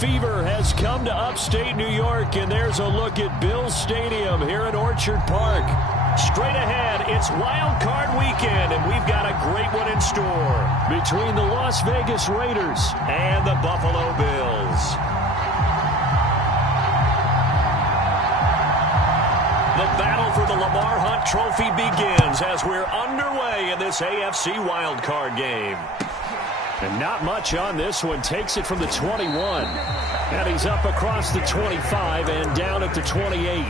fever has come to upstate New York, and there's a look at Bills Stadium here in Orchard Park. Straight ahead, it's Wild Card Weekend, and we've got a great one in store between the Las Vegas Raiders and the Buffalo Bills. The battle for the Lamar Hunt Trophy begins as we're underway in this AFC wildcard game. And not much on this one. Takes it from the 21. And he's up across the 25 and down at the 28.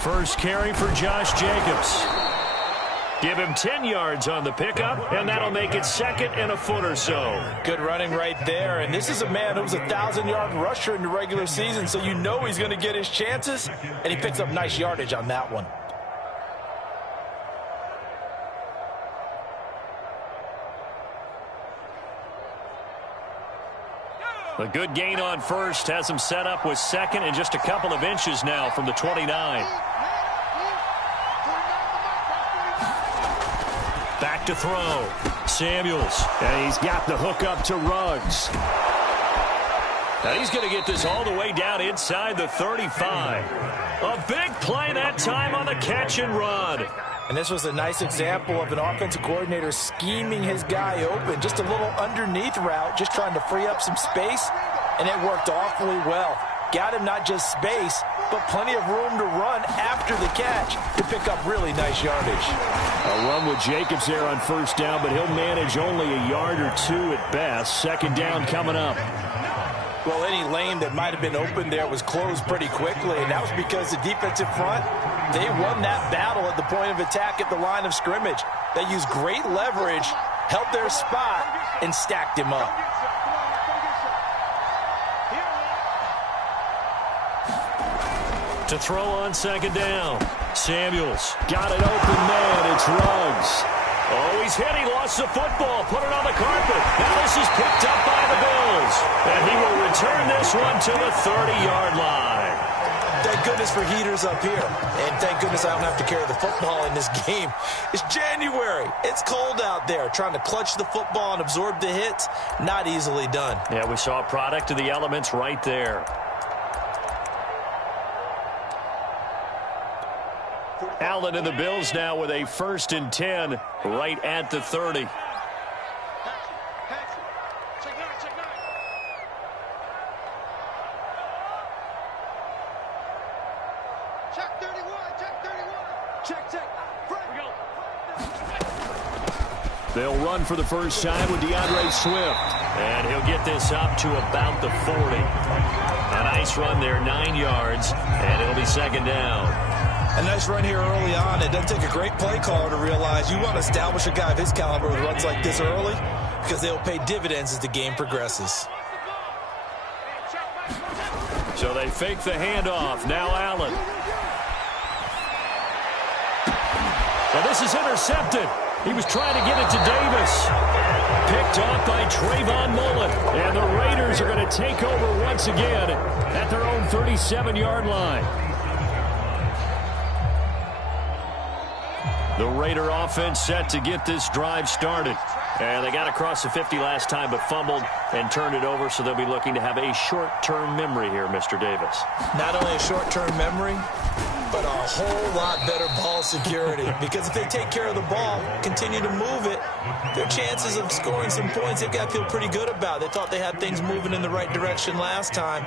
First carry for Josh Jacobs. Give him 10 yards on the pickup, and that'll make it second and a foot or so. Good running right there, and this is a man who was a 1,000-yard rusher in the regular season, so you know he's going to get his chances, and he picks up nice yardage on that one. A good gain on first has him set up with second and just a couple of inches now from the 29. Back to throw. Samuels. And he's got the hook up to Ruggs. Now he's going to get this all the way down inside the 35. A big play that time on the catch and run. And this was a nice example of an offensive coordinator scheming his guy open. Just a little underneath route, just trying to free up some space, and it worked awfully well. Got him not just space, but plenty of room to run after the catch to pick up really nice yardage. A run with Jacobs there on first down, but he'll manage only a yard or two at best. Second down coming up. Well, any lane that might have been open there was closed pretty quickly, and that was because the defensive front, they won that battle at the point of attack at the line of scrimmage. They used great leverage, held their spot, and stacked him up. To throw on second down. Samuels got an open man. It's Ruggs. Oh, he's hit. He lost the football. Put it on the carpet. Now this is picked up by the Bills. And he will return this one to the 30-yard line. Thank goodness for heaters up here. And thank goodness I don't have to carry the football in this game. It's January. It's cold out there. Trying to clutch the football and absorb the hits, not easily done. Yeah, we saw a product of the elements right there. Allen and the Bills now with a 1st and 10 right at the 30. They'll run for the first time with DeAndre Swift. And he'll get this up to about the 40. A nice run there, 9 yards, and it'll be second down. A nice run here early on. It doesn't take a great play caller to realize you want to establish a guy of his caliber with runs like this early because they'll pay dividends as the game progresses. So they fake the handoff. Now Allen. Well, this is intercepted. He was trying to get it to Davis. Picked off by Trayvon Mullen. And the Raiders are going to take over once again at their own 37-yard line. The Raider offense set to get this drive started. And they got across the 50 last time but fumbled and turned it over, so they'll be looking to have a short-term memory here, Mr. Davis. Not only a short-term memory, but a whole lot better ball security. Because if they take care of the ball, continue to move it, their chances of scoring some points, they've got to feel pretty good about. They thought they had things moving in the right direction last time.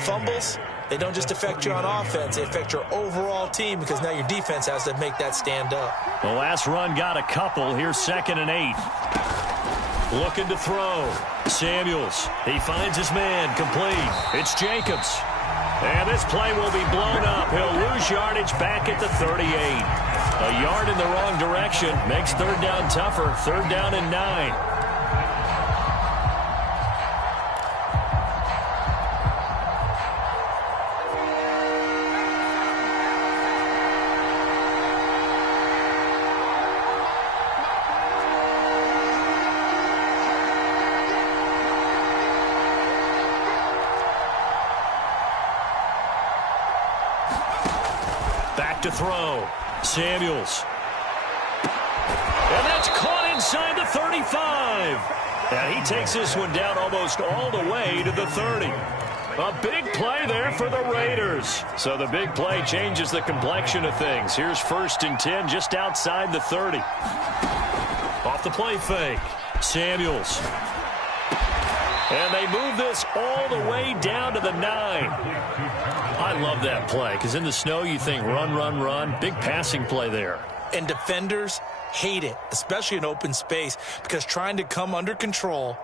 Fumbles, they don't just affect you on offense, they affect your overall team because now your defense has to make that stand up. The last run got a couple. Here's 2nd and 8. Looking to throw. Samuels. He finds his man complete. It's Jacobs. And this play will be blown up. He'll lose yardage back at the 38. A yard in the wrong direction makes third down tougher. Third down and 9. Back to throw. Samuels. And that's caught inside the 35. And he takes this one down almost all the way to the 30. A big play there for the Raiders. So the big play changes the complexion of things. Here's 1st and 10 just outside the 30. Off the play fake. Samuels. And they move this all the way down to the 9. I love that play because in the snow you think run, run, run. Big passing play there. And defenders hate it, especially in open space, because trying to come under control,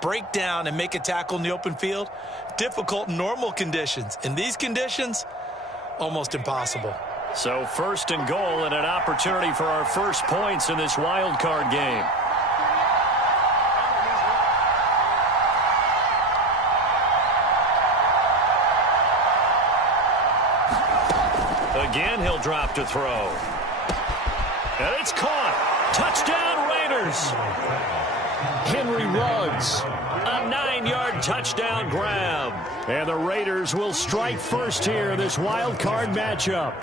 break down, and make a tackle in the open field, difficult in normal conditions. In these conditions, almost impossible. So 1st and goal and an opportunity for our first points in this wild card game. Again, he'll drop to throw. And it's caught. Touchdown, Raiders. Henry Ruggs. A 9-yard touchdown grab. And the Raiders will strike first here in this wild card matchup.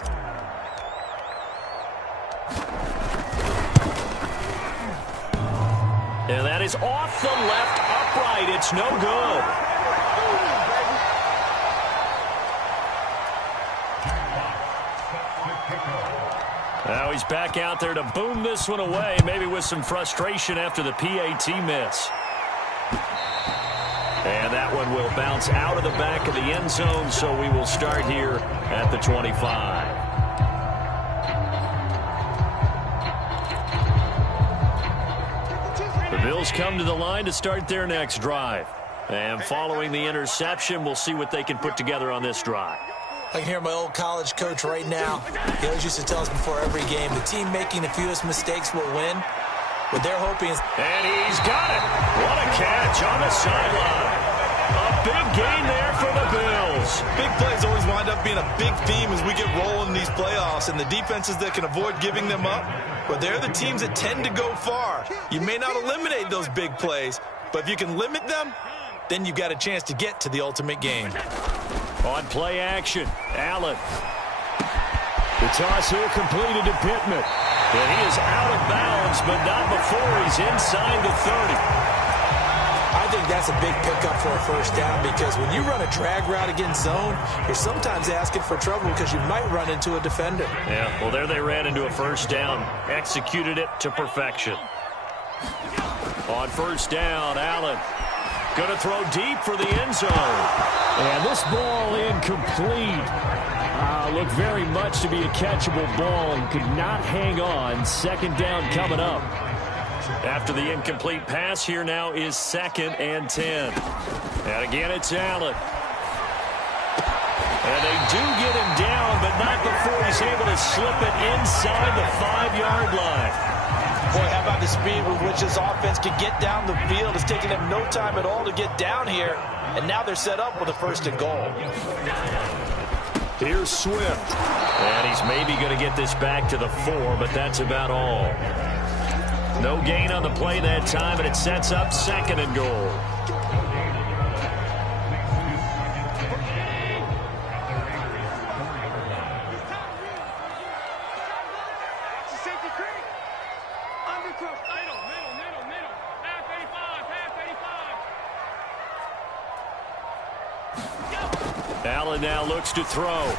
And that is off the left upright. It's no good. Now he's back out there to boom this one away, maybe with some frustration after the PAT miss. And that one will bounce out of the back of the end zone, so we will start here at the 25. The Bills come to the line to start their next drive. And following the interception, we'll see what they can put together on this drive. I can hear my old college coach right now. He always used to tell us before every game, the team making the fewest mistakes will win. What they're hoping is... And he's got it. What a catch on the sideline. A big gain there for the Bills. Big plays always wind up being a big theme as we get rolling in these playoffs. And the defenses that can avoid giving them up, but they're the teams that tend to go far. You may not eliminate those big plays, but if you can limit them, then you've got a chance to get to the ultimate game. On play action, Allen. The toss here completed to Pittman. And he is out of bounds, but not before he's inside the 30. I think that's a big pickup for a first down because when you run a drag route against zone, you're sometimes asking for trouble because you might run into a defender. Yeah, well, there they ran into a first down, executed it to perfection. On first down, Allen. Going to throw deep for the end zone. And this ball incomplete. Looked very much to be a catchable ball and could not hang on. Second down coming up. After the incomplete pass, here now is 2nd and 10. And again, it's Allen. And they do get him down, but not before he's able to slip it inside the 5-yard line. Boy, how about the speed with which this offense can get down the field? It's taken them no time at all to get down here. And now they're set up with a 1st and goal. Here's Swift. And he's maybe going to get this back to the 4, but that's about all. No gain on the play that time, and it sets up 2nd and goal. Allen now looks to throw.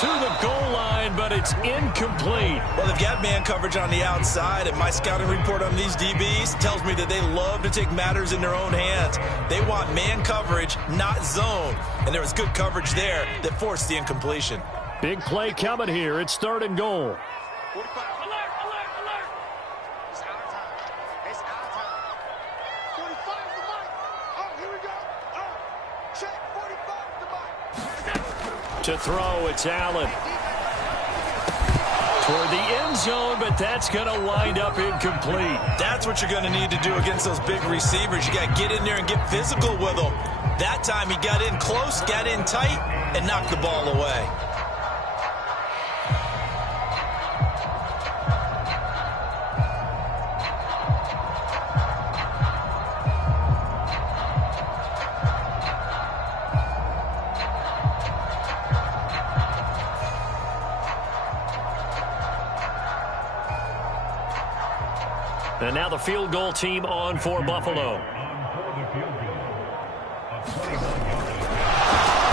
To the goal line, but it's incomplete. Well, they've got man coverage on the outside, and my scouting report on these DBs tells me that they love to take matters in their own hands. They want man coverage, not zone. And there was good coverage there that forced the incompletion. Big play coming here. It's 3rd and goal. 45. Alert, alert, alert. It's our time. It's our time. 45 is the mark. Oh, here we go. Oh, check 45. To throw, it's Allen. Toward the end zone, but that's going to wind up incomplete. That's what you're going to need to do against those big receivers. You got to get in there and get physical with them. That time he got in close, got in tight, and knocked the ball away. And now the field goal team on for Buffalo. Now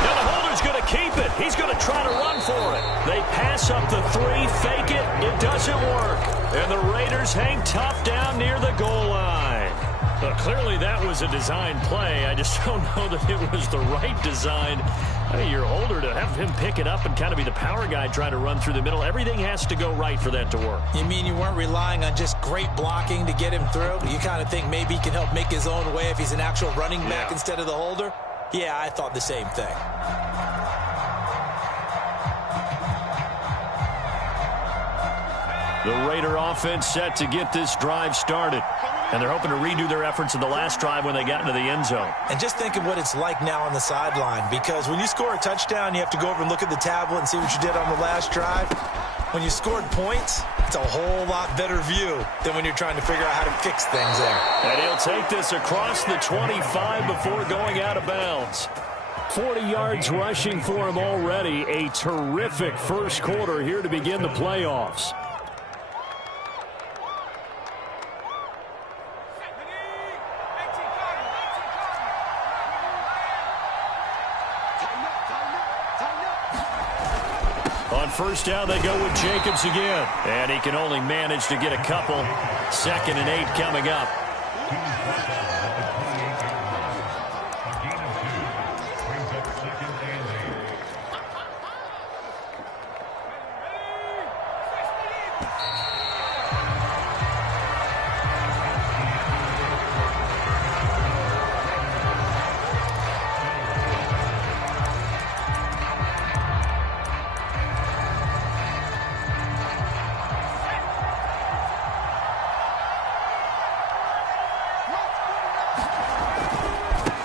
the holder's going to keep it. He's going to try to run for it. They pass up the 3, fake it. It doesn't work. And the Raiders hang tough down near the goal line. But clearly that was a design play. I just don't know that it was the right design. Your holder, to have him pick it up and kind of be the power guy trying to run through the middle, everything has to go right for that to work. You mean you weren't relying on just great blocking to get him through? You kind of think maybe he can help make his own way if he's an actual running back instead of the holder? Yeah, I thought the same thing. The Raider offense set to get this drive started. And they're hoping to redo their efforts in the last drive when they got into the end zone. And just think of what it's like now on the sideline, because when you score a touchdown, you have to go over and look at the tablet and see what you did on the last drive. When you scored points, it's a whole lot better view than when you're trying to figure out how to fix things there. And he'll take this across the 25 before going out of bounds. 40 yards rushing for him already. A terrific first quarter here to begin the playoffs. On first down, they go with Jacobs again. And he can only manage to get a couple. 2nd and 8 coming up.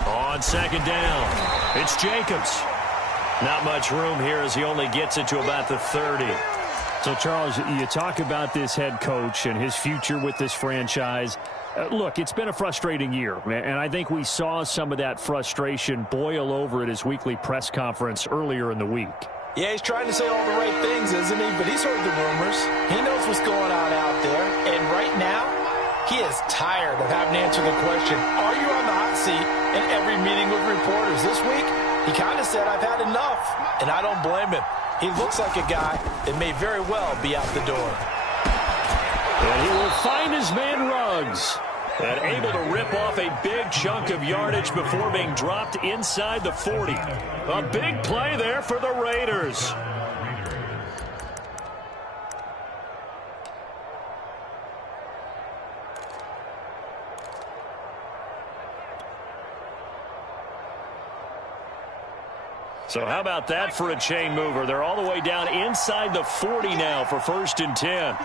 On 2nd down, it's Jacobs. Not much room here as he only gets it to about the 30. So, Charles, you talk about this head coach and his future with this franchise. Look, it's been a frustrating year, and I think we saw some of that frustration boil over at his weekly press conference earlier in the week. Yeah, he's trying to say all the right things, isn't he? But he's heard the rumors. He knows what's going on out there. And right now, he is tired of having to answer the question, are you on the hot seat in every meeting with reporters? This week, he kind of said, I've had enough. And I don't blame him. He looks like a guy that may very well be out the door. And he will find his man Ruggs. And able to rip off a big chunk of yardage before being dropped inside the 40. A big play there for the Raiders. So how about that for a chain mover? They're all the way down inside the 40 now for 1st and 10.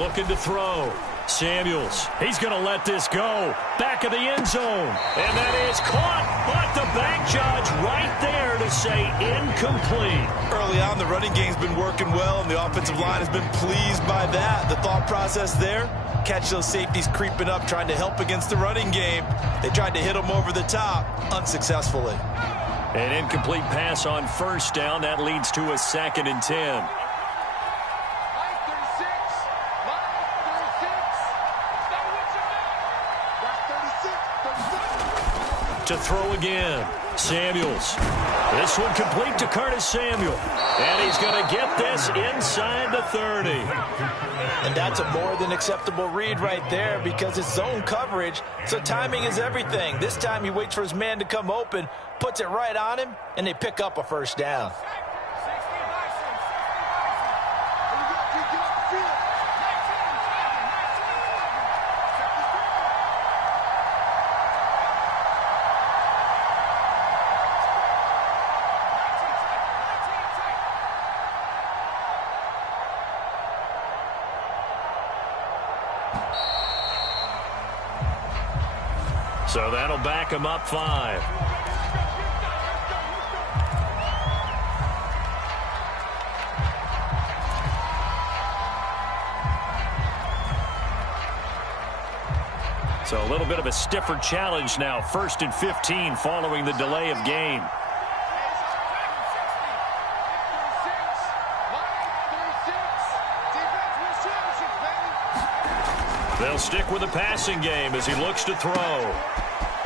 Looking to throw. Samuels. He's going to let this go. Back of the end zone. And that is caught. But the back judge right there to say incomplete. Early on, the running game's been working well, and the offensive line has been pleased by that. The thought process there, catch those safeties creeping up, trying to help against the running game. They tried to hit them over the top, unsuccessfully. An incomplete pass on 1st down. That leads to a 2nd and 10. To throw again. Samuels. This one complete to Curtis Samuel. And he's going to get this inside the 30. And that's a more than acceptable read right there because it's zone coverage, so timing is everything. This time he waits for his man to come open, puts it right on him, and they pick up a 1st down. So that'll back him up 5. So a little bit of a stiffer challenge now. 1st and 15 following the delay of game. They'll stick with the passing game as he looks to throw.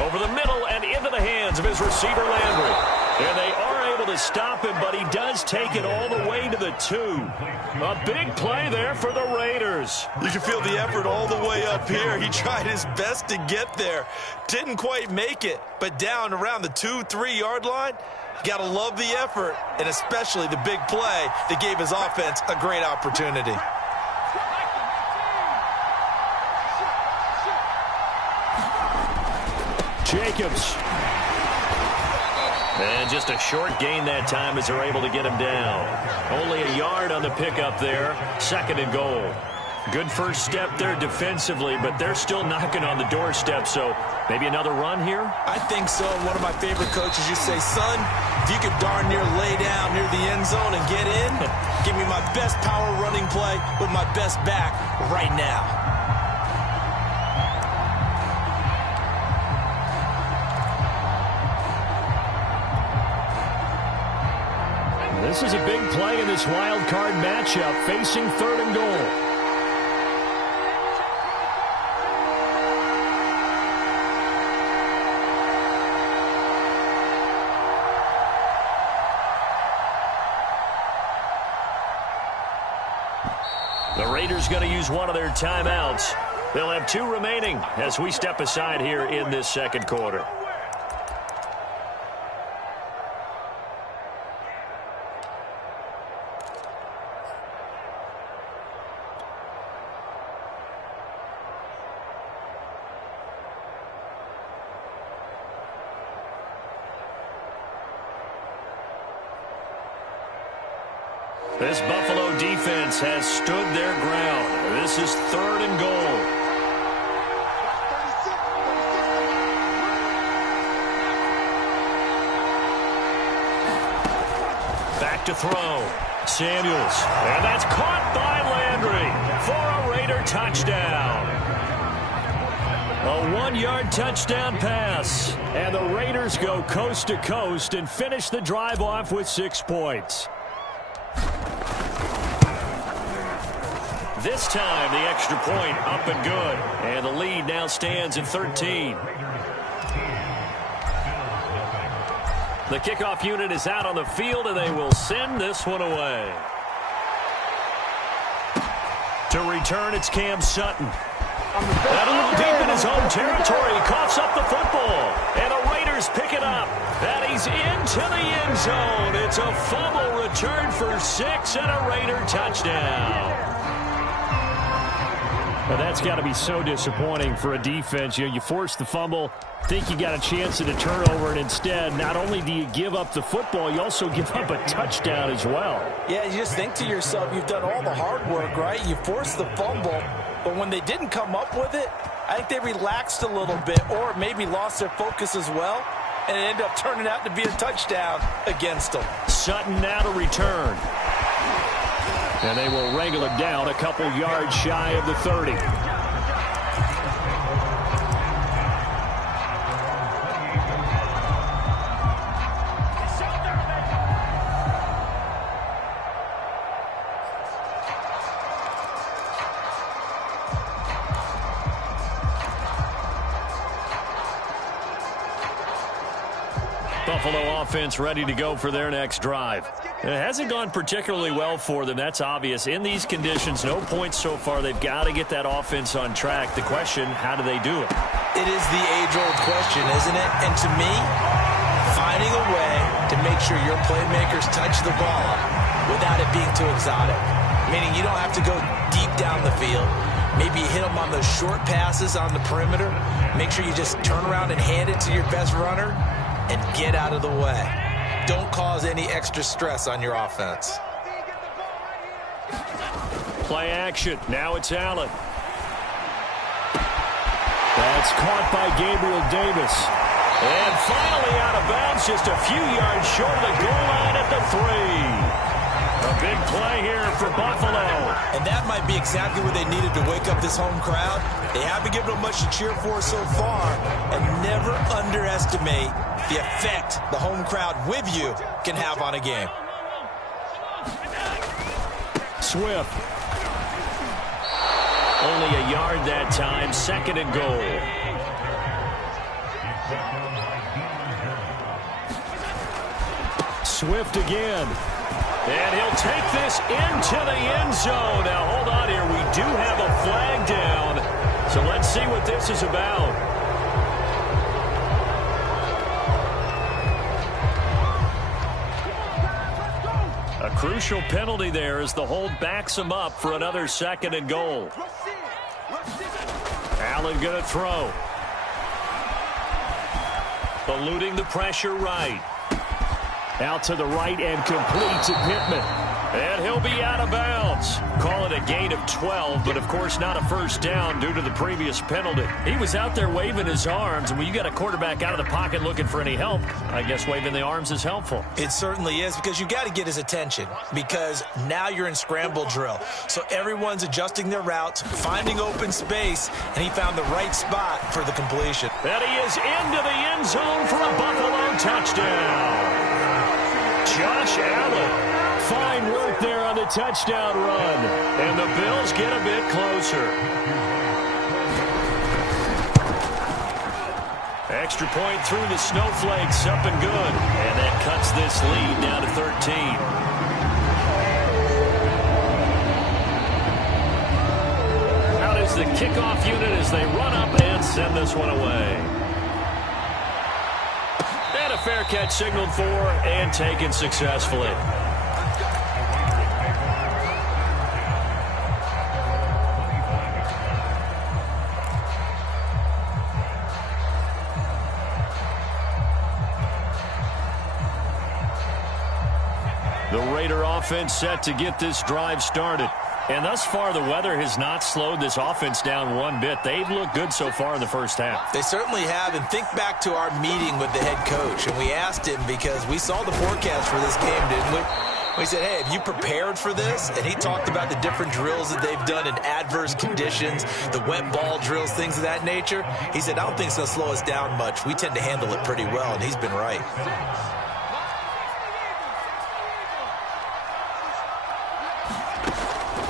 Over the middle and into the hands of his receiver, Landry. And they are able to stop him, but he does take it all the way to the 2. A big play there for the Raiders. You can feel the effort all the way up here. He tried his best to get there. Didn't quite make it, but down around the 2-3 yard line, you got to love the effort, and especially the big play that gave his offense a great opportunity. Jacobs. And just a short gain that time as they're able to get him down. Only a yard on the pickup there. 2nd and goal. Good first step there defensively, but they're still knocking on the doorstep, so maybe another run here? I think so. One of my favorite coaches used to say, son, if you could darn near lay down near the end zone and get in, give me my best power running play with my best back right now. This is a big play in this wild card matchup, facing 3rd and goal. The Raiders going to use one of their timeouts. They'll have 2 remaining as we step aside here in this 2nd quarter. This Buffalo defense has stood their ground. This is 3rd and goal. Back to throw. Samuels. And that's caught by Landry for a Raider touchdown. A 1-yard touchdown pass. And the Raiders go coast to coast and finish the drive off with 6 points. This time, the extra point up and good. And the lead now stands at 13. The kickoff unit is out on the field, and they will send this one away. To return, it's Cam Sutton. And a little deep in his own territory. He coughs up the football. And the Raiders pick it up. And he's into the end zone. It's a fumble return for 6 and a Raider touchdown. Well, that's got to be so disappointing for a defense. You force the fumble, think you got a chance at a turnover, and instead, not only do you give up the football, you also give up a touchdown as well. Yeah, you just think to yourself, you've done all the hard work, right? You forced the fumble, but when they didn't come up with it, I think they relaxed a little bit or maybe lost their focus as well, and it ended up turning out to be a touchdown against them. Sutton now to return. And they will wrangle him down a couple yards shy of the 30. Buffalo offense ready to go for their next drive. It hasn't gone particularly well for them. That's obvious. In these conditions, no points so far. They've got to get that offense on track. The question, how do they do it? It is the age-old question, isn't it? And to me, finding a way to make sure your playmakers touch the ball without it being too exotic. Meaning you don't have to go deep down the field. Maybe you hit them on those short passes on the perimeter. Make sure you just turn around and hand it to your best runner and get out of the way. Don't cause any extra stress on your offense. Play action. Now it's Allen. That's caught by Gabriel Davis. And finally out of bounds, just a few yards short of the goal line at the 3. A big play here for Buffalo. And that might be exactly what they needed to wake up this home crowd. They haven't given them much to cheer for so far. And never underestimate the effect the home crowd with you can have on a game. Swift. Only a yard that time, 2nd and goal. Swift again. And he'll take this into the end zone. Now, hold on here. We do have a flag down. So let's see what this is about. A crucial penalty there as the hold backs him up for another 2nd and goal. Allen going to throw. Eluding the pressure right. Out to the right and complete to Pittman. And he'll be out of bounds. Call it a gain of 12, but of course not a first down due to the previous penalty. He was out there waving his arms, and when you got a quarterback out of the pocket looking for any help, I guess waving the arms is helpful. It certainly is, because you got to get his attention, because now you're in scramble drill. So everyone's adjusting their routes, finding open space, and he found the right spot for the completion. And he is into the end zone for a Buffalo touchdown. Josh Allen. Fine work there on the touchdown run. And the Bills get a bit closer. Extra point through the snowflakes, up and good. And that cuts this lead down to 13. Out is the kickoff unit as they run up and send this one away. And a fair catch signaled for and taken successfully. The Raider offense set to get this drive started. And thus far, the weather has not slowed this offense down one bit. They've looked good so far in the first half. They certainly have. And think back to our meeting with the head coach. And we asked him, because we saw the forecast for this game, didn't we? We said, hey, have you prepared for this? And he talked about the different drills that they've done in adverse conditions, the wet ball drills, things of that nature. He said, I don't think it's going to slow us down much. We tend to handle it pretty well, and he's been right.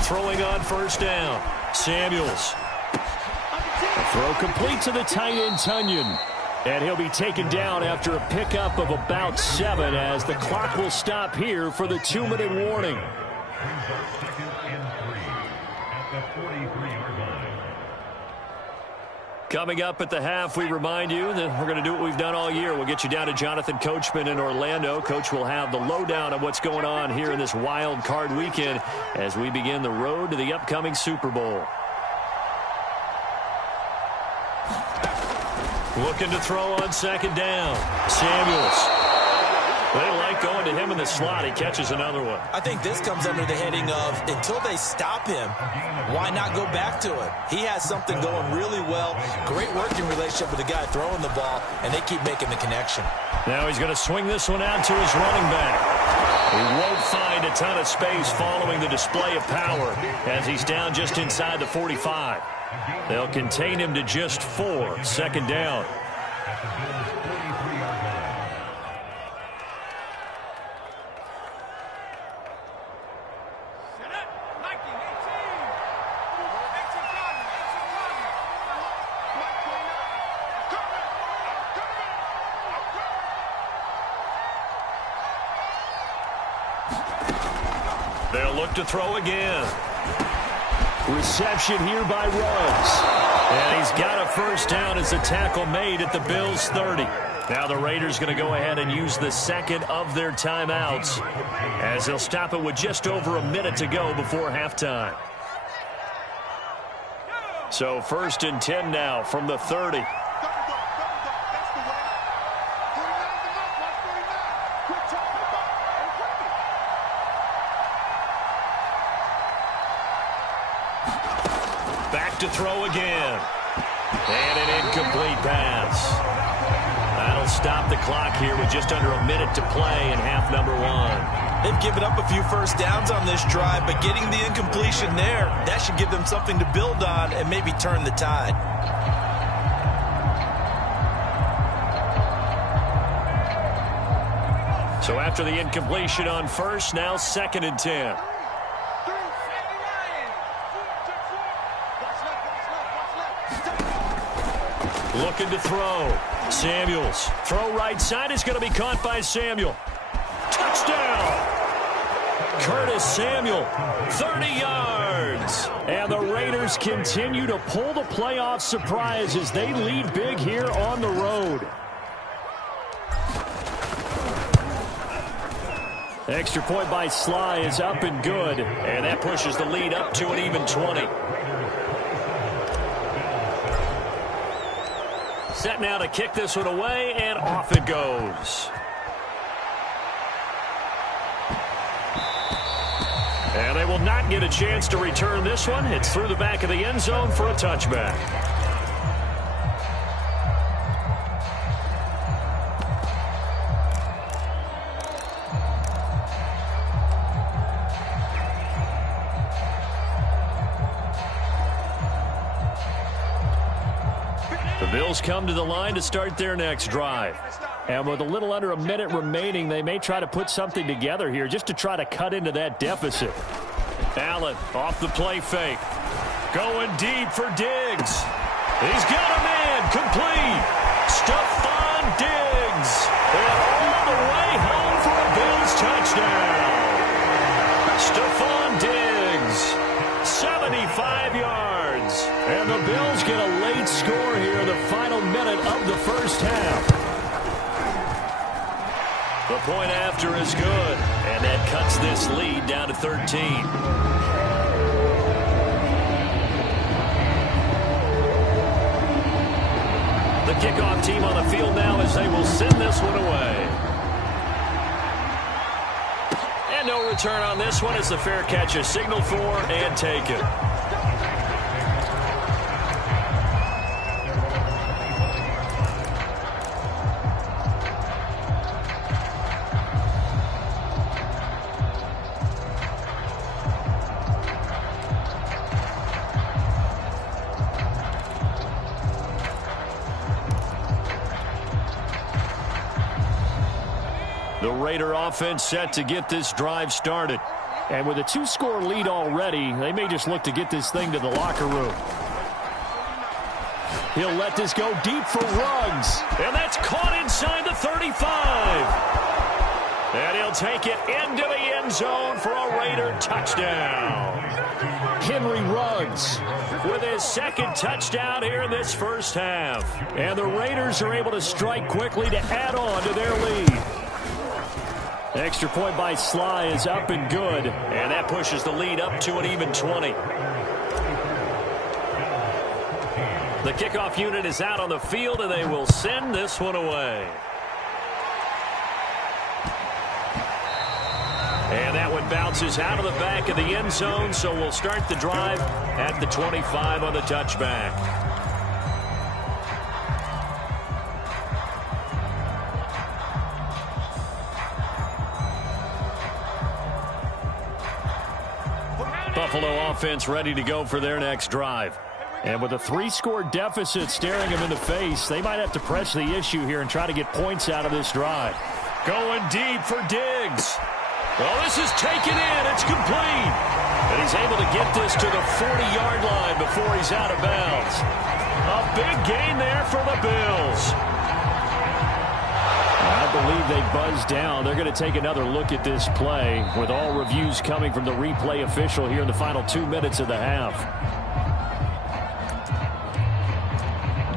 Throwing on first down. Samuels. Throw complete to the tight end, Tunyon. And he'll be taken down after a pickup of about 7 as the clock will stop here for the 2-minute warning. Coming up at the half, we remind you that we're going to do what we've done all year. We'll get you down to Jonathan Coachman in Orlando. Coach will have the lowdown on what's going on here in this wild card weekend as we begin the road to the upcoming Super Bowl. Looking to throw on second down. Samuels. They like going to him in the slot. He catches another one. I think this comes under the heading of, until they stop him, why not go back to him? He has something going really well. Great working relationship with the guy throwing the ball, and they keep making the connection. Now he's going to swing this one out to his running back. He won't find a ton of space following the display of power as he's down just inside the 45. They'll contain him to just 4. Second down. They'll look to throw again. Reception here by Ruggs. And he's got a first down as the tackle made at the Bills' 30. Now the Raiders going to go ahead and use the second of their timeouts as they'll stop it with just over a minute to go before halftime. So 1st and 10 now from the 30. Back to throw again. And an incomplete pass. That'll stop the clock here with just under a minute to play in half number one. They've given up a few first downs on this drive, but getting the incompletion there, that should give them something to build on and maybe turn the tide. So after the incompletion on first, now 2nd and 10. Looking to throw. Samuels. Throw right side is going to be caught by Samuel. Touchdown! Curtis Samuel, 30 yards. And the Raiders continue to pull the playoff surprise as they lead big here on the road. Extra point by Sly is up and good. And that pushes the lead up to an even 20. Set now to kick this one away, and off it goes. And they will not get a chance to return this one. It's through the back of the end zone for a touchback. The Bills come to the line to start their next drive. And with a little under a minute remaining, they may try to put something together here just to try to cut into that deficit. Allen off the play fake. Going deep for Diggs. He's got a man complete. Stephon Diggs. And all the way home for a Bills touchdown. Stephon Diggs. 75 yards. And the Bills get a late score here in the final minute of the first half. The point after is good, and that cuts this lead down to 13. The kickoff team on the field now as they will send this one away. And no return on this one as the fair catch is signaled for and taken. The Raider offense set to get this drive started. And with a 2-score lead already, they may just look to get this thing to the locker room. He'll let this go deep for Ruggs. And that's caught inside the 35. And he'll take it into the end zone for a Raider touchdown. Henry Ruggs with his second touchdown here in this first half. And the Raiders are able to strike quickly to add on to their lead. Extra point by Sly is up and good. And that pushes the lead up to an even 20. The kickoff unit is out on the field, and they will send this one away. And that one bounces out of the back of the end zone, so we'll start the drive at the 25 on the touchback. Buffalo offense ready to go for their next drive. And with a 3-score deficit staring them in the face, they might have to press the issue here and try to get points out of this drive. Going deep for Diggs. Well, this is taken in. It's complete. And he's able to get this to the 40-yard line before he's out of bounds. A big gain there for the Bills. I believe they buzzed down. They're going to take another look at this play with all reviews coming from the replay official here in the final 2 minutes of the half.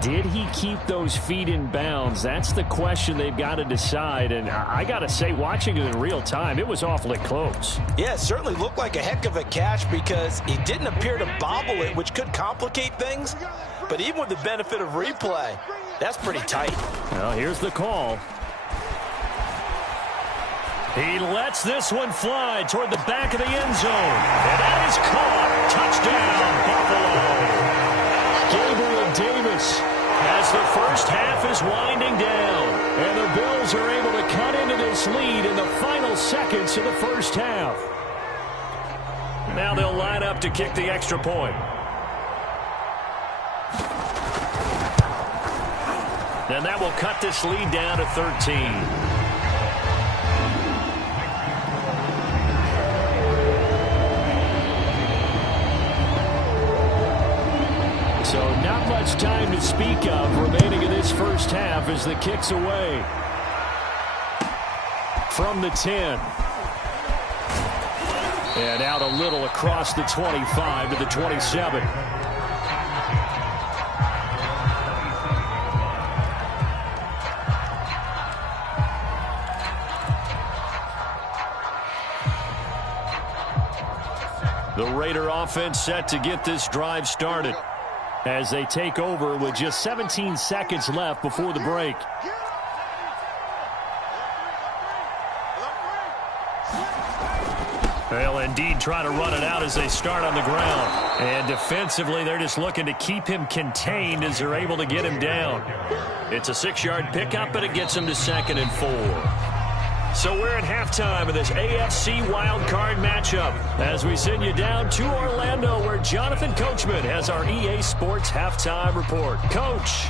Did he keep those feet in bounds? That's the question they've got to decide. And I got to say, watching it in real time, it was awfully close. Yeah, it certainly looked like a heck of a catch because he didn't appear to bobble it, which could complicate things. But even with the benefit of replay, that's pretty tight. Well, here's the call. He lets this one fly toward the back of the end zone. And that is caught. Touchdown, Buffalo. Gabriel Davis as the first half is winding down. And the Bills are able to cut into this lead in the final seconds of the first half. Now they'll line up to kick the extra point. And that will cut this lead down to 13. So not much time to speak of remaining in this first half as the kick's away. From the 10. And out a little across the 25 to the 27. The Raider offense set to get this drive started as they take over with just 17 seconds left before the break. They'll indeed try to run it out as they start on the ground. And defensively, they're just looking to keep him contained as they're able to get him down. It's a 6-yard pickup, but it gets him to 2nd and 4. So we're at halftime of this AFC wildcard matchup as we send you down to Orlando where Jonathan Coachman has our EA Sports halftime report. Coach.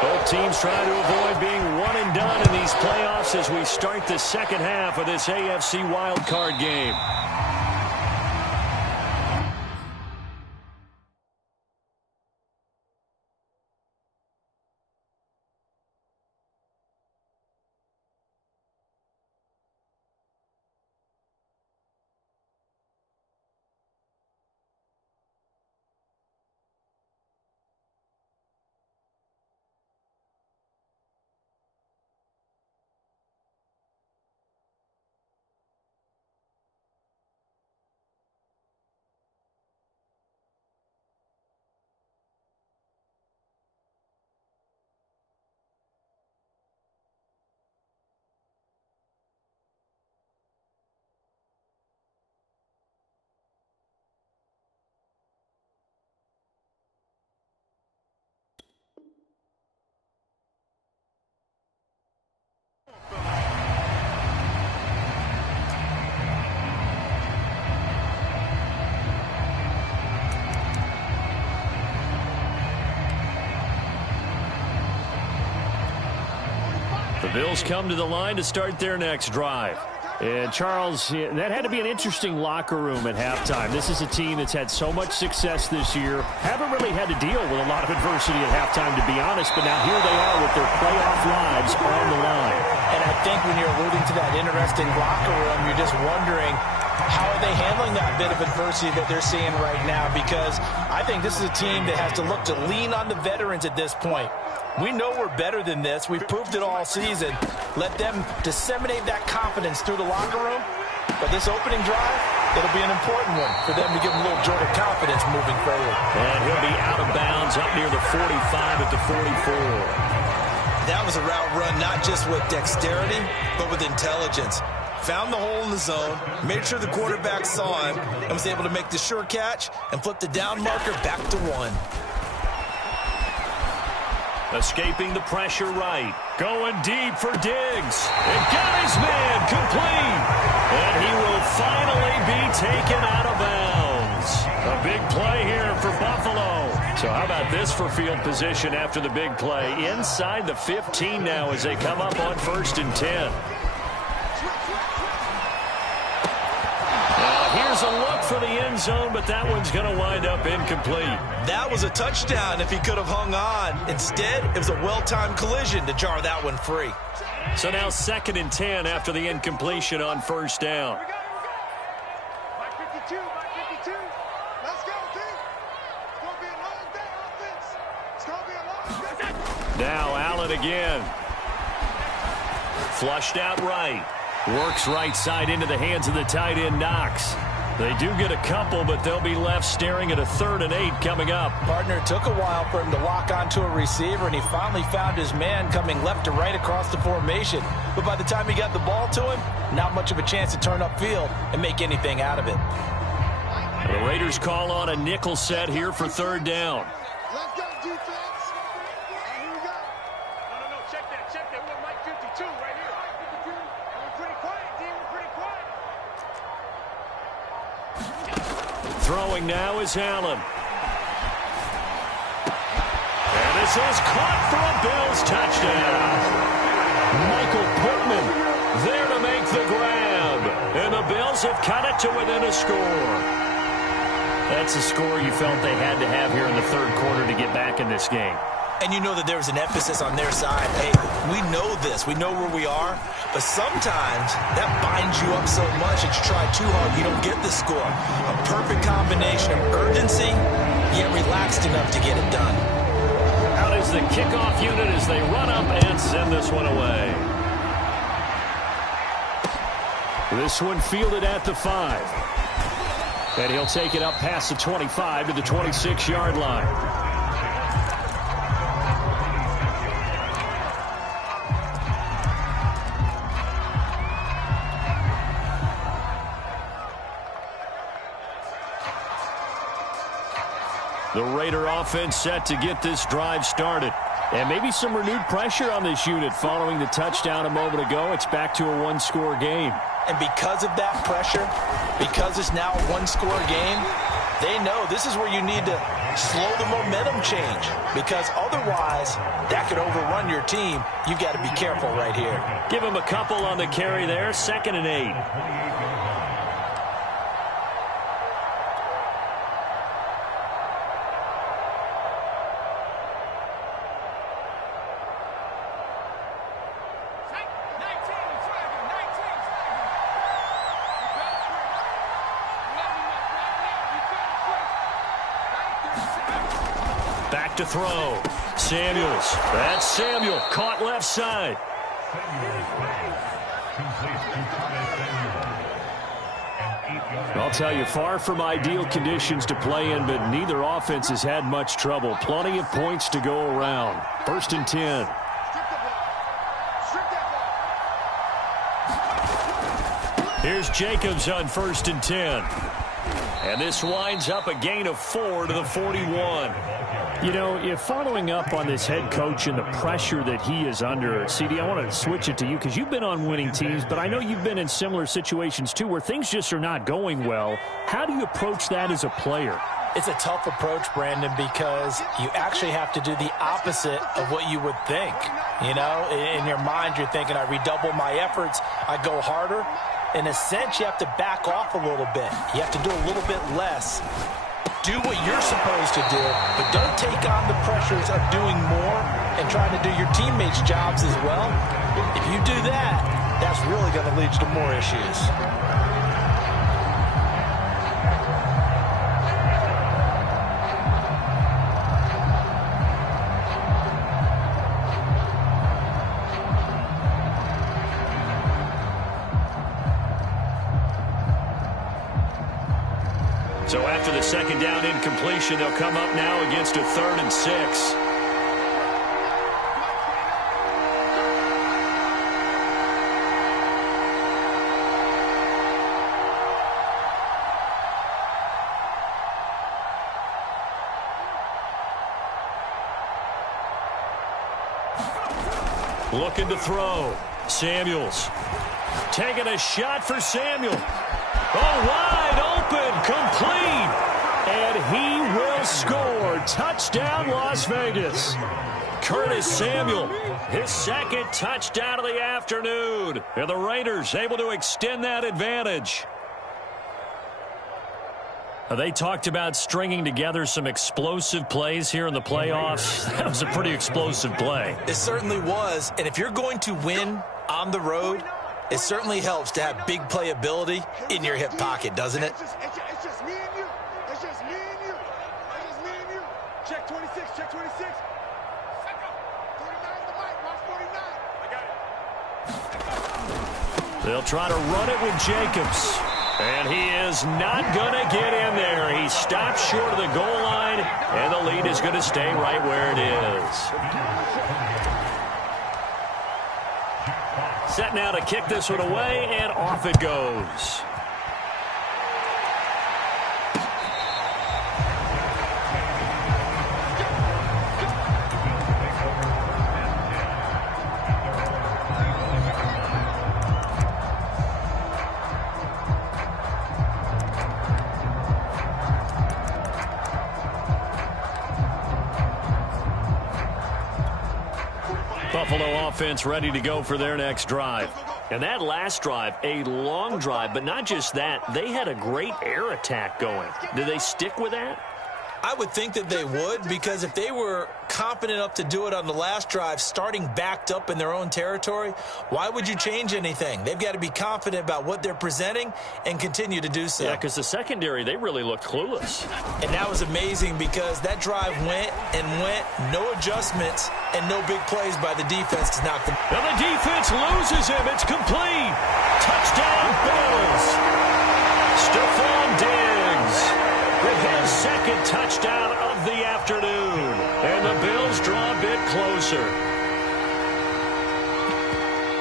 Both teams trying to avoid being one and done in these playoffs as we start the second half of this AFC wildcard game. The Bills come to the line to start their next drive. And, Charles, that had to be an interesting locker room at halftime. This is a team that's had so much success this year. Haven't really had to deal with a lot of adversity at halftime, to be honest. But now here they are with their playoff lives on the line. And I think when you're alluding to that interesting locker room, you're just wondering, how are they handling that bit of adversity that they're seeing right now? Because I think this is a team that has to look to lean on the veterans at this point. We know we're better than this. We've proved it all season. Let them disseminate that confidence through the locker room. But this opening drive, it'll be an important one for them to give them a little jolt of confidence moving forward. And he'll be out of bounds up near the 45 at the 44. That was a route run not just with dexterity, but with intelligence. Found the hole in the zone, made sure the quarterback saw him, and was able to make the sure catch and flip the down marker back to 1. Escaping the pressure right. Going deep for Diggs. And got his man complete. And he will finally be taken out of bounds. A big play here for Buffalo. So how about this for field position after the big play? Inside the 15 now as they come up on 1st and 10. Here's a look for the end zone, but that one's going to wind up incomplete. That was a touchdown if he could have hung on. Instead, it was a well-timed collision to jar that one free. So now 2nd and 10 after the incompletion on 1st down. By 52. Let's go, team. It's going to be a long day on this. It's going to be a long day. Now Allen again. Flushed out right. Works right side into the hands of the tight end Knox. They do get a couple, but they'll be left staring at a 3rd and 8 coming up. Partner, it took a while for him to lock onto a receiver, and he finally found his man coming left to right across the formation. But by the time he got the ball to him, not much of a chance to turn upfield and make anything out of it. The Raiders call on a nickel set here for third down. Let's go, defense. Here we go. No, check that. We want Mike 52 right here. Mike 52. And we're pretty quiet, D. We're pretty quiet. Throwing now is Allen. And this is caught for a Bills touchdown. Michael Pittman there to make the grab. And the Bills have cut it to within a score. That's a score you felt they had to have here in the third quarter to get back in this game. And you know that there was an emphasis on their side. Hey, we know this. We know where we are. But sometimes that binds you up so much that you try too hard, you don't get the score. A perfect combination of urgency, yet relaxed enough to get it done. Out is the kickoff unit as they run up and send this one away. This one fielded at the 5. And he'll take it up past the 25 to the 26-yard line. The Raider offense set to get this drive started. And maybe some renewed pressure on this unit following the touchdown a moment ago. It's back to a one-score game. And because of that pressure, because it's now a one-score game, they know this is where you need to slow the momentum change. Because otherwise, that could overrun your team. You've got to be careful right here. Give him a couple on the carry there. 2nd and 8. Back to throw. Samuels. That's Samuel. Caught left side. I'll tell you, far from ideal conditions to play in, but neither offense has had much trouble. Plenty of points to go around. 1st and 10. Here's Jacobs on 1st and 10. And this winds up a gain of 4 to the 41. You know, if following up on this head coach and the pressure that he is under, CD, I want to switch it to you because you've been on winning teams, but I know you've been in similar situations too where things just are not going well. How do you approach that as a player? It's a tough approach, Brandon, because you actually have to do the opposite of what you would think. You know, in your mind, you're thinking, I redouble my efforts, I go harder. In a sense, you have to back off a little bit. You have to do a little bit less. Do what you're supposed to do, but don't take on the pressures of doing more and trying to do your teammates' jobs as well. If you do that, that's really going to lead to more issues. So after the 2nd down incompletion, they'll come up now against a 3rd and 6. Looking to throw. Samuels. Taking a shot for Samuel. Oh, wide open, complete, and he will score. Touchdown, Las Vegas. Curtis Samuel, his 2nd touchdown of the afternoon. And the Raiders able to extend that advantage. They talked about stringing together some explosive plays here in the playoffs. That was a pretty explosive play. It certainly was, and if you're going to win on the road, it certainly helps to have big playability in your hip pocket, doesn't it? It's just me and you. It's just me and you. It's just me and you. Check 26. Check 26. 49 the mic. Watch 49. I got it. They'll try to run it with Jacobs. And he is not going to get in there. He stops short of the goal line, and the lead is going to stay right where it is. Set now to kick this one away, and off it goes. Buffalo offense ready to go for their next drive. And that last drive, a long drive, but not just that, they had a great air attack going. Do they stick with that? I would think that they would, because if they were confident enough to do it on the last drive, starting backed up in their own territory, why would you change anything? They've got to be confident about what they're presenting and continue to do so. Yeah, because the secondary, they really looked clueless. And that was amazing because that drive went and went, no adjustments, and no big plays by the defense to knock them. Now the defense loses him. It's complete. Touchdown, Bills. Stephon Diggs with his second touchdown of the afternoon. And the Bills draw a bit closer.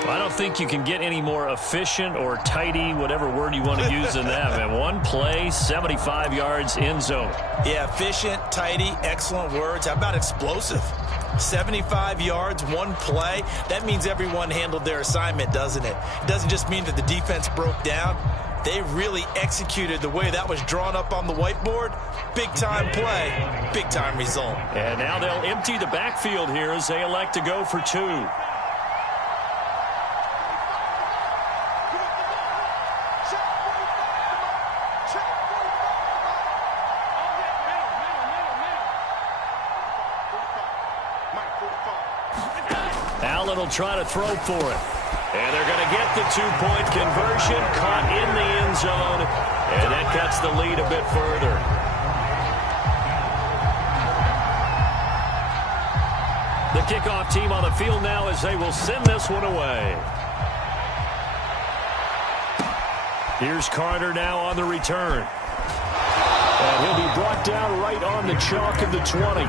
I don't think you can get any more efficient or tidy, whatever word you want to use in that. And one play, 75 yards, end zone. Yeah, efficient, tidy, excellent words. How about explosive? 75 yards, one play. That means everyone handled their assignment, doesn't it? It doesn't just mean that the defense broke down. They really executed the way that was drawn up on the whiteboard. Big-time play, big-time result. And now they'll empty the backfield here as they elect to go for two. Allen will try to throw for it. And they're going to get the two-point conversion, caught in the end zone, and that cuts the lead a bit further. The kickoff team on the field now as they will send this one away. Here's Carter now on the return. And he'll be brought down right on the chalk of the 20.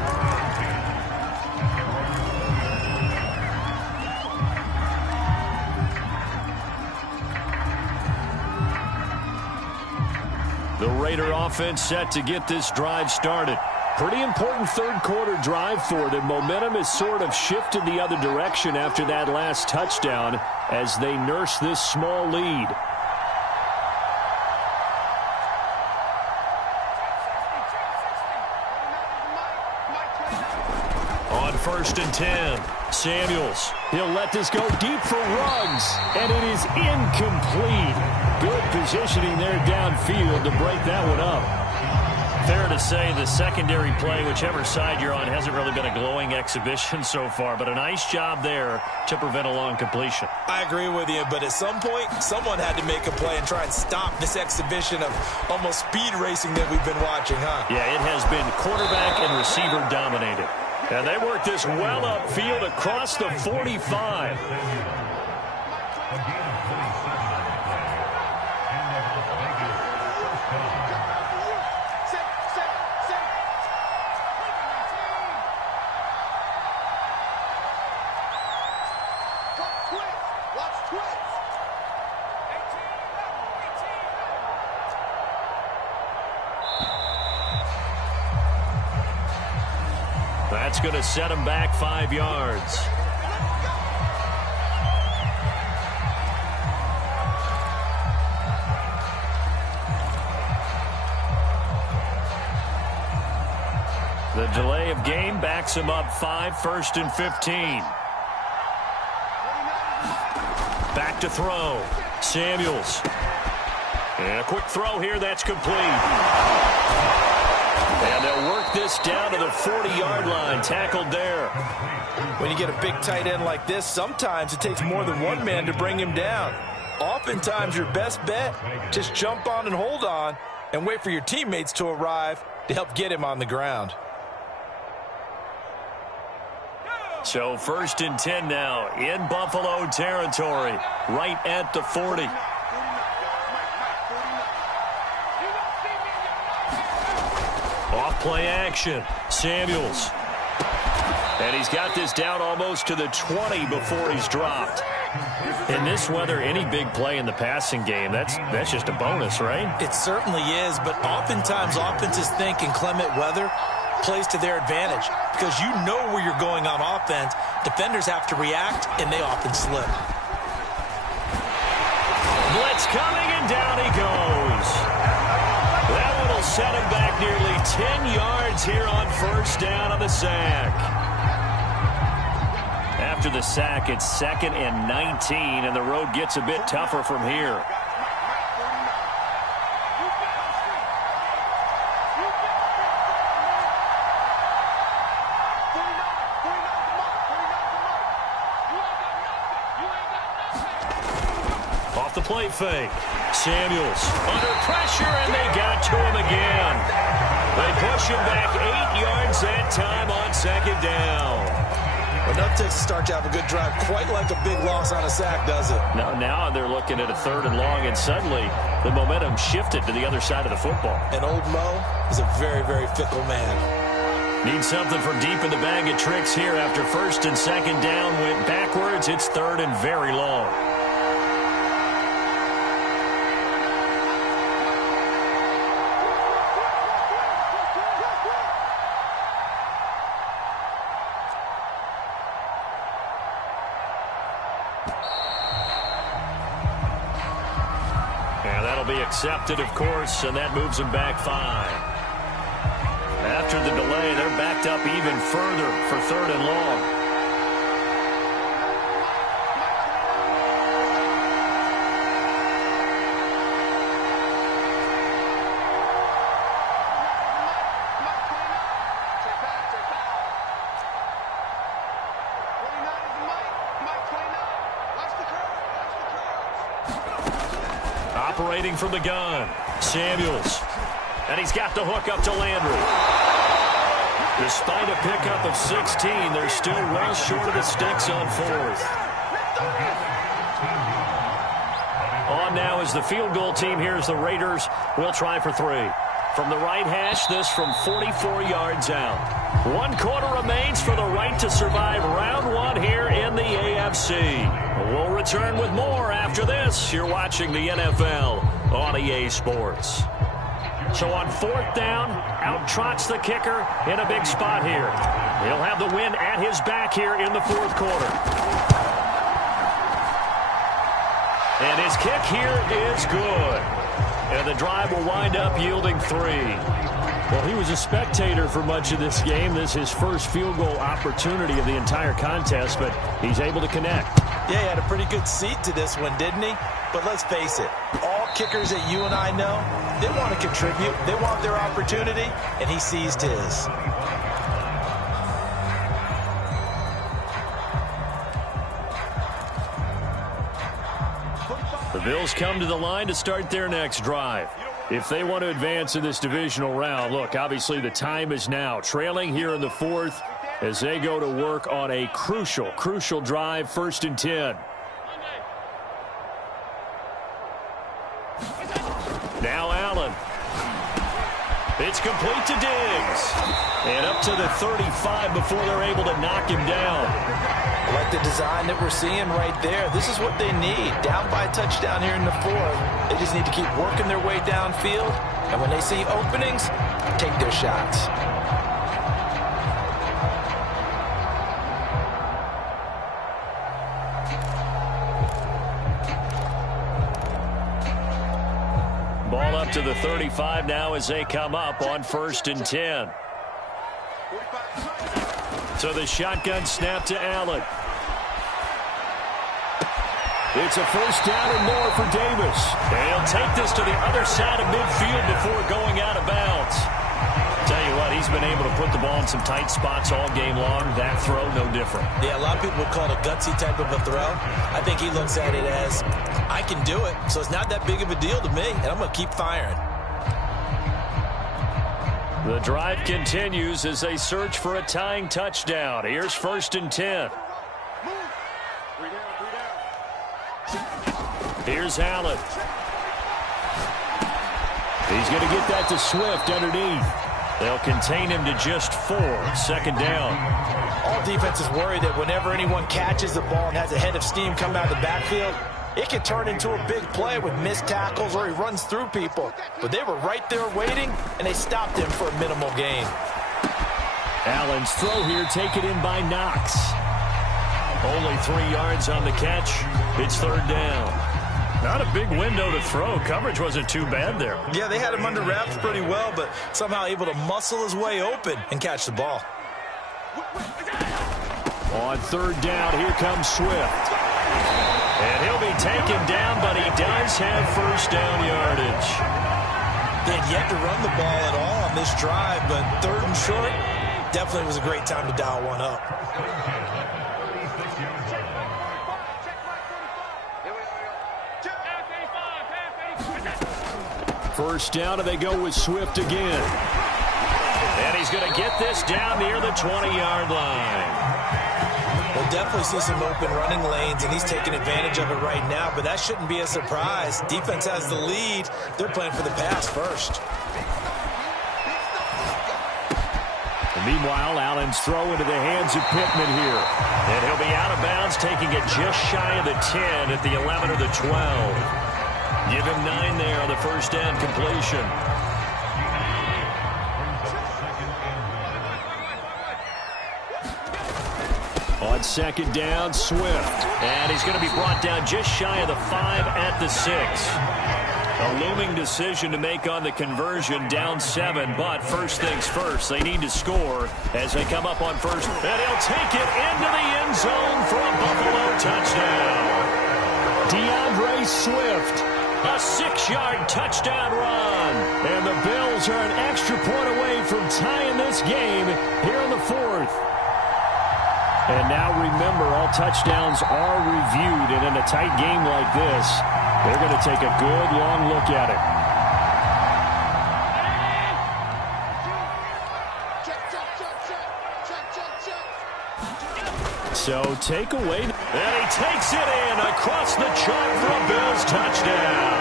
The Raider offense set to get this drive started. Pretty important third-quarter drive for them. Momentum has sort of shifted the other direction after that last touchdown as they nurse this small lead. On 1st and 10, Samuels. He'll let this go deep for Ruggs, and it is incomplete. Good positioning there downfield to break that one up. Fair to say the secondary play, whichever side you're on, hasn't really been a glowing exhibition so far, but a nice job there to prevent a long completion. I agree with you, but at some point, someone had to make a play and try and stop this exhibition of almost speed racing that we've been watching, huh? Yeah, it has been quarterback and receiver dominated. And they work this well upfield across the 45. That's going to set him back 5 yards. The delay of game backs him up 1st and 15. Back to throw. Samuels. And a quick throw here. That's complete. And they'll work this down to the 40-yard line. Tackled there. When you get a big tight end like this, sometimes it takes more than one man to bring him down. Oftentimes, your best bet, just jump on and hold on and wait for your teammates to arrive to help get him on the ground. So 1st and 10 now in Buffalo territory, right at the 40. Off play action. Samuels. And he's got this down almost to the 20 before he's dropped. In this weather, any big play in the passing game, that's just a bonus, right? It certainly is, but oftentimes offenses think in clement weather plays to their advantage because you know where you're going on offense. Defenders have to react, and they often slip. Blitz coming, and down he goes. That one will set him back nearly 10 yards here on 1st down on the sack. After the sack, it's 2nd and 19, and the road gets a bit tougher from here. Off the play fake. Samuels under pressure, and they got to him again. They push him back 8 yards that time on 2nd down. Enough to start to have a good drive, quite like a big loss on a sack, does it? Now they're looking at a 3rd and long, and suddenly the momentum shifted to the other side of the football. And old Mo is a very, very fickle man. Need something from deep in the bag of tricks here after 1st and 2nd down went backwards. It's 3rd and very long. Be accepted, of course, and that moves them back 5. After the delay, they're backed up even further for 3rd and long. Operating from the gun, Samuels. And he's got the hook up to Landry. Despite a pickup of 16, they're still well short of the sticks on 4th. On now is the field goal team. Here's the Raiders. We'll try for 3. From the right hash, this from 44 yards out. 1 quarter remains for the right to survive round 1 here in the AFC. We'll return with more after this. You're watching the NFL on EA Sports. So on 4th down, out trots the kicker in a big spot here. He'll have the win at his back here in the 4th quarter. And his kick here is good. And the drive will wind up yielding 3. Well, he was a spectator for much of this game. This is his first field goal opportunity of the entire contest, but he's able to connect. Yeah, he had a pretty good seat to this one, didn't he? But let's face it, all kickers that you and I know, they want to contribute. They want their opportunity, and he seized his. The Bills come to the line to start their next drive. If they want to advance in this divisional round, look, obviously the time is now. Trailing here in the 4th as they go to work on a crucial drive, 1st and 10. Now Allen. It's complete to Diggs. And up to the 35 before they're able to knock him down. I like the design that we're seeing right there. This is what they need. Down by a touchdown here in the 4th. They just need to keep working their way downfield. And when they see openings, take their shots. Ball up to the 35 now as they come up on 1st and 10. So the shotgun snap to Allen. It's a 1st down and more for Davis. And he'll take this to the other side of midfield before going out of bounds. Tell you what, he's been able to put the ball in some tight spots all game long. That throw, no different. Yeah, a lot of people would call it a gutsy type of a throw. I think he looks at it as, I can do it, so it's not that big of a deal to me, and I'm going to keep firing. The drive continues as they search for a tying touchdown. Here's 1st and 10. Here's Allen. He's going to get that to Swift underneath. They'll contain him to just 4. 2nd down. All defenses worry that whenever anyone catches the ball and has a head of steam come out of the backfield, it can turn into a big play with missed tackles or he runs through people. But they were right there waiting, and they stopped him for a minimal gain. Allen's throw here taken in by Knox. Only 3 yards on the catch. It's 3rd down. Not a big window to throw. Coverage wasn't too bad there. Yeah, they had him under wraps pretty well, but somehow able to muscle his way open and catch the ball. On third down, here comes Swift. And he'll be taken down, but he does have first down yardage. They had yet to run the ball at all on this drive, but third and short definitely was a great time to dial one up. First down, and they go with Swift again. And he's going to get this down near the 20-yard line. We'll definitely see some open running lanes, and he's taking advantage of it right now, but that shouldn't be a surprise. Defense has the lead. They're playing for the pass first. And meanwhile, Allen's throw into the hands of Pittman here. And he'll be out of bounds, taking it just shy of the 10 at the 11 or the 12. Give him 9 there on the first down completion. On second down, Swift. And he's going to be brought down just shy of the 5 at the 6. A looming decision to make on the conversion, down 7. But first things first, they need to score as they come up on first. And he'll take it into the end zone for a Buffalo touchdown. DeAndre Swift, a 6-yard touchdown run. And the Bills are an extra point away from tying this game here in the 4th. And now remember, all touchdowns are reviewed, and in a tight game like this, they're going to take a good long look at it. So take away, and he takes it in across the chalk for a Bills touchdown.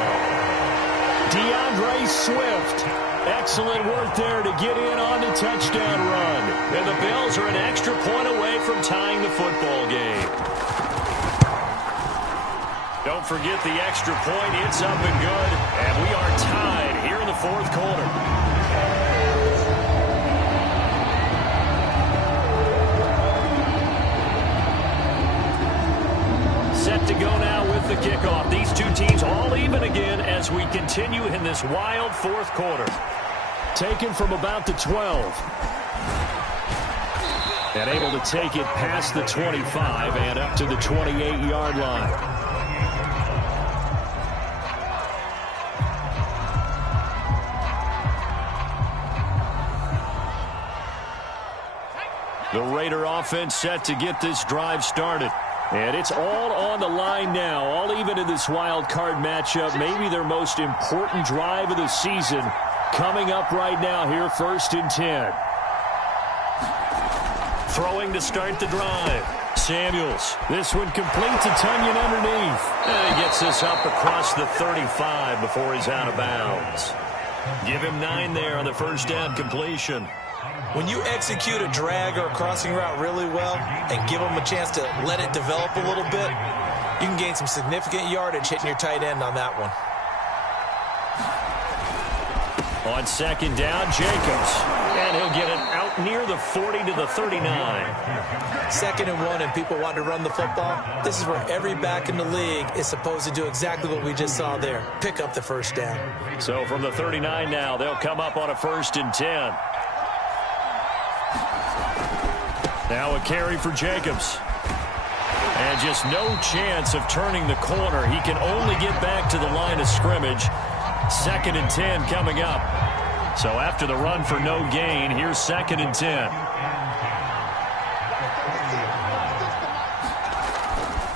DeAndre Swift, excellent work there to get in on the touchdown run. And the Bills are an extra point away from tying the football game. Don't forget the extra point. It's up and good. And we are tied here in the 4th quarter. Set to go now with the kickoff. These two teams all even again as we continue in this wild 4th quarter. Taken from about the 12. And able to take it past the 25 and up to the 28-yard line. The Raider offense set to get this drive started. And it's all on the line now, all even in this wild card matchup. Maybe their most important drive of the season coming up right now here, 1st and 10. Throwing to start the drive. Samuels. This one complete to Tunyon underneath. And he gets this up across the 35 before he's out of bounds. Give him 9 there on the first down completion. When you execute a drag or a crossing route really well and give them a chance to let it develop a little bit, you can gain some significant yardage hitting your tight end on that one. On second down, Jacobs. And he'll get it out near the 40 to the 39. 2nd and 1, and people want to run the football. This is where every back in the league is supposed to do exactly what we just saw there. Pick up the first down. So from the 39 now, they'll come up on a 1st and 10. Now a carry for Jacobs. And just no chance of turning the corner. He can only get back to the line of scrimmage. 2nd and 10 coming up. So after the run for no gain, here's 2nd and 10.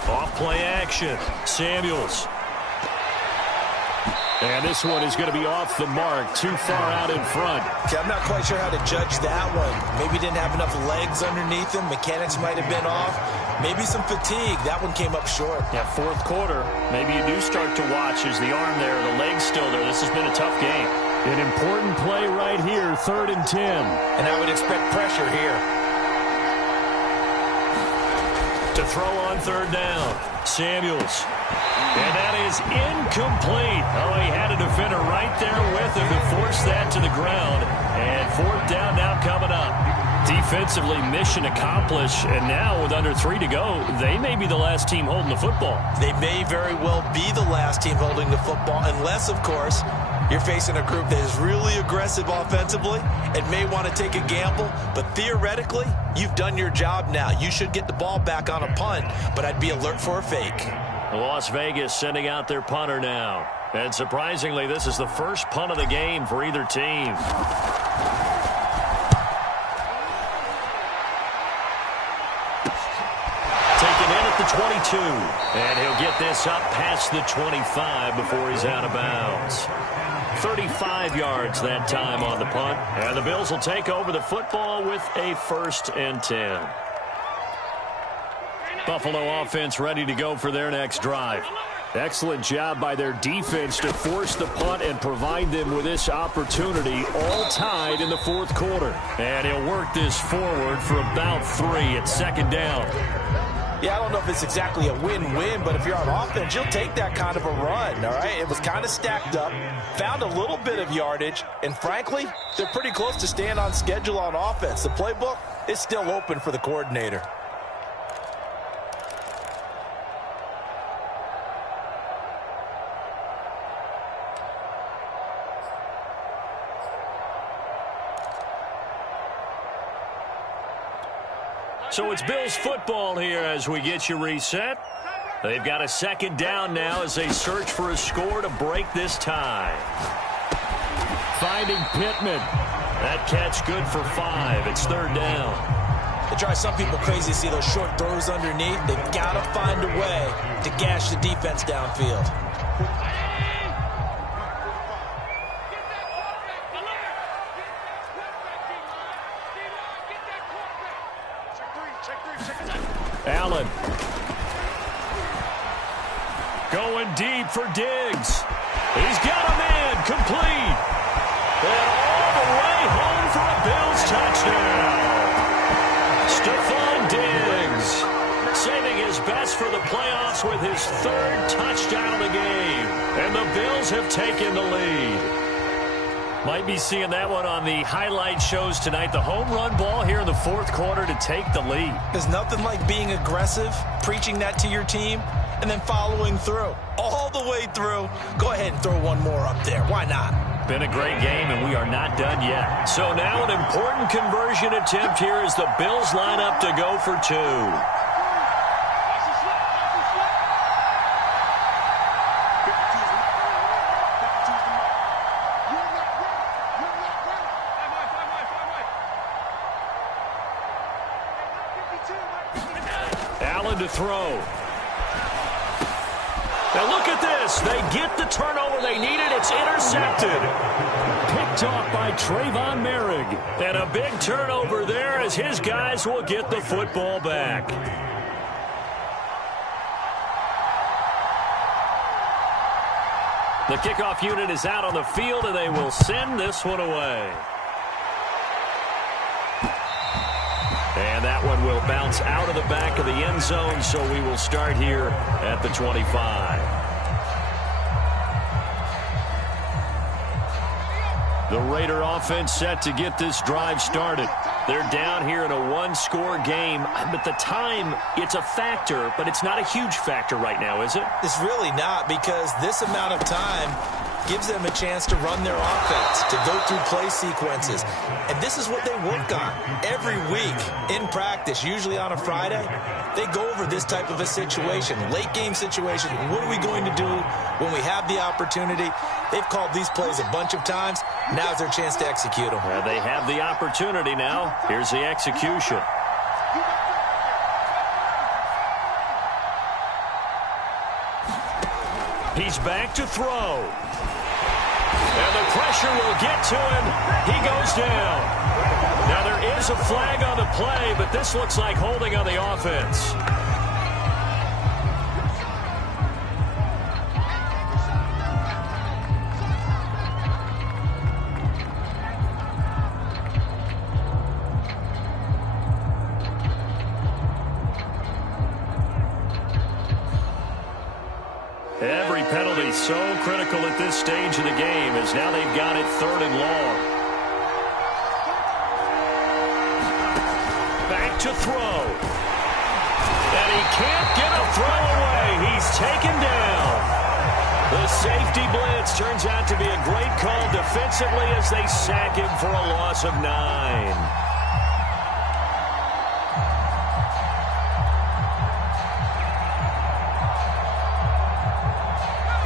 Off play action. Samuels. And this one is going to be off the mark, too far out in front. Okay, I'm not quite sure how to judge that one. Maybe didn't have enough legs underneath him. Mechanics might have been off. Maybe some fatigue. That one came up short. Yeah, 4th quarter. Maybe you do start to watch as the arm there, the leg's still there. This has been a tough game. An important play right here, 3rd and 10. And I would expect pressure here. To throw on 3rd down, Samuels. And that is incomplete. Oh, he had a defender right there with him to force that to the ground. And 4th down now coming up. Defensively, mission accomplished. And now with under 3 to go, they may be the last team holding the football. They may very well be the last team holding the football, unless, of course, You're facing a group that is really aggressive offensively and may want to take a gamble, but theoretically, you've done your job now. You should get the ball back on a punt, but I'd be alert for a fake. Las Vegas sending out their punter now. And surprisingly, this is the first punt of the game for either team. Taken in at the 22. And he'll get this up past the 25 before he's out of bounds. 35 yards that time on the punt. And the Bills will take over the football with a 1st and 10. Buffalo offense ready to go for their next drive. Excellent job by their defense to force the punt and provide them with this opportunity, all tied in the 4th quarter. And he'll work this forward for about 3 at 2nd down. Yeah, I don't know if it's exactly a win-win, but if you're on offense, you'll take that kind of a run, all right? It was kind of stacked up, found a little bit of yardage, and frankly, they're pretty close to staying on schedule on offense. The playbook is still open for the coordinator. So it's Bills football here as we get you reset. They've got a 2nd down now as they search for a score to break this tie. Finding Pittman. That catch good for 5. It's 3rd down. It drives some people crazy to see those short throws underneath. They've got to find a way to gash the defense downfield. Allen. Going deep for Diggs. He's got a man complete. And all the way home for a Bills touchdown. Stephon Diggs saving his best for the playoffs with his 3rd touchdown of the game. And the Bills have taken the lead. Might be seeing that one on the highlight shows tonight. The home run ball here in the 4th quarter to take the lead. There's nothing like being aggressive, preaching that to your team, and then following through. All the way through. Go ahead and throw one more up there. Why not? Been a great game, and we are not done yet. So now an important conversion attempt here as the Bills line up to go for 2. Allen to throw. Now look at this. They get the turnover they needed. It's intercepted. Picked off by Trayvon Merrick. And a big turnover there as his guys will get the football back. The kickoff unit is out on the field, and they will send this one away. And that one will bounce out of the back of the end zone, so we will start here at the 25. The Raider offense set to get this drive started. They're down here in a one-score game, but the time, it's a factor, but it's not a huge factor right now, is it? It's really not, because this amount of time gives them a chance to run their offense, to go through play sequences. And this is what they work on every week in practice, usually on a Friday. They go over this type of a situation, late game situation. What are we going to do when we have the opportunity? They've called these plays a bunch of times. Now's their chance to execute them. They have the opportunity now. Here's the execution. He's back to throw. And the pressure will get to him. He goes down. Now there is a flag on the play, but this looks like holding on the offense. Every penalty so critical at this stage of the game, as now they've got it 3rd and long. Back to throw. And he can't get a throw away. He's taken down. The safety blitz turns out to be a great call defensively as they sack him for a loss of 9.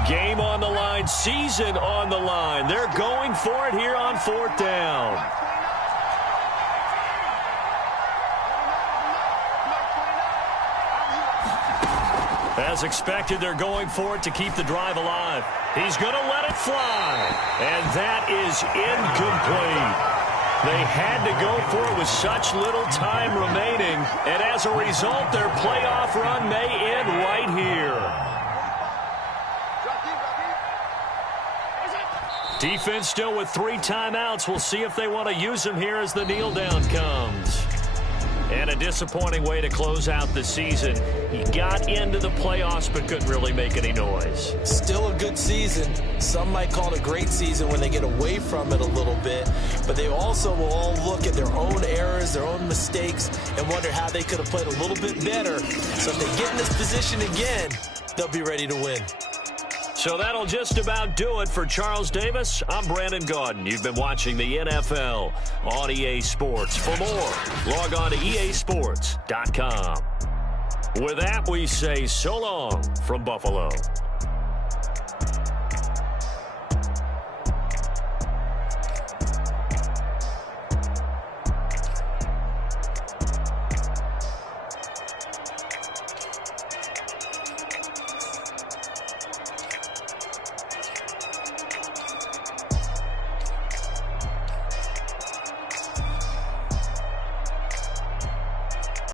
Game on the line, season on the line. They're going for it here on 4th down. As expected, they're going for it to keep the drive alive. He's going to let it fly. And that is incomplete. They had to go for it with such little time remaining. And as a result, their playoff run may end right here. Defense still with 3 timeouts. We'll see if they want to use them here as the kneel down comes. And a disappointing way to close out the season. He got into the playoffs but couldn't really make any noise. Still a good season. Some might call it a great season when they get away from it a little bit. But they also will all look at their own errors, their own mistakes, and wonder how they could have played a little bit better. So if they get in this position again, they'll be ready to win. So that'll just about do it for Charles Davis. I'm Brandon Gaudin. You've been watching the NFL on EA Sports. For more, log on to easports.com. With that, we say so long from Buffalo.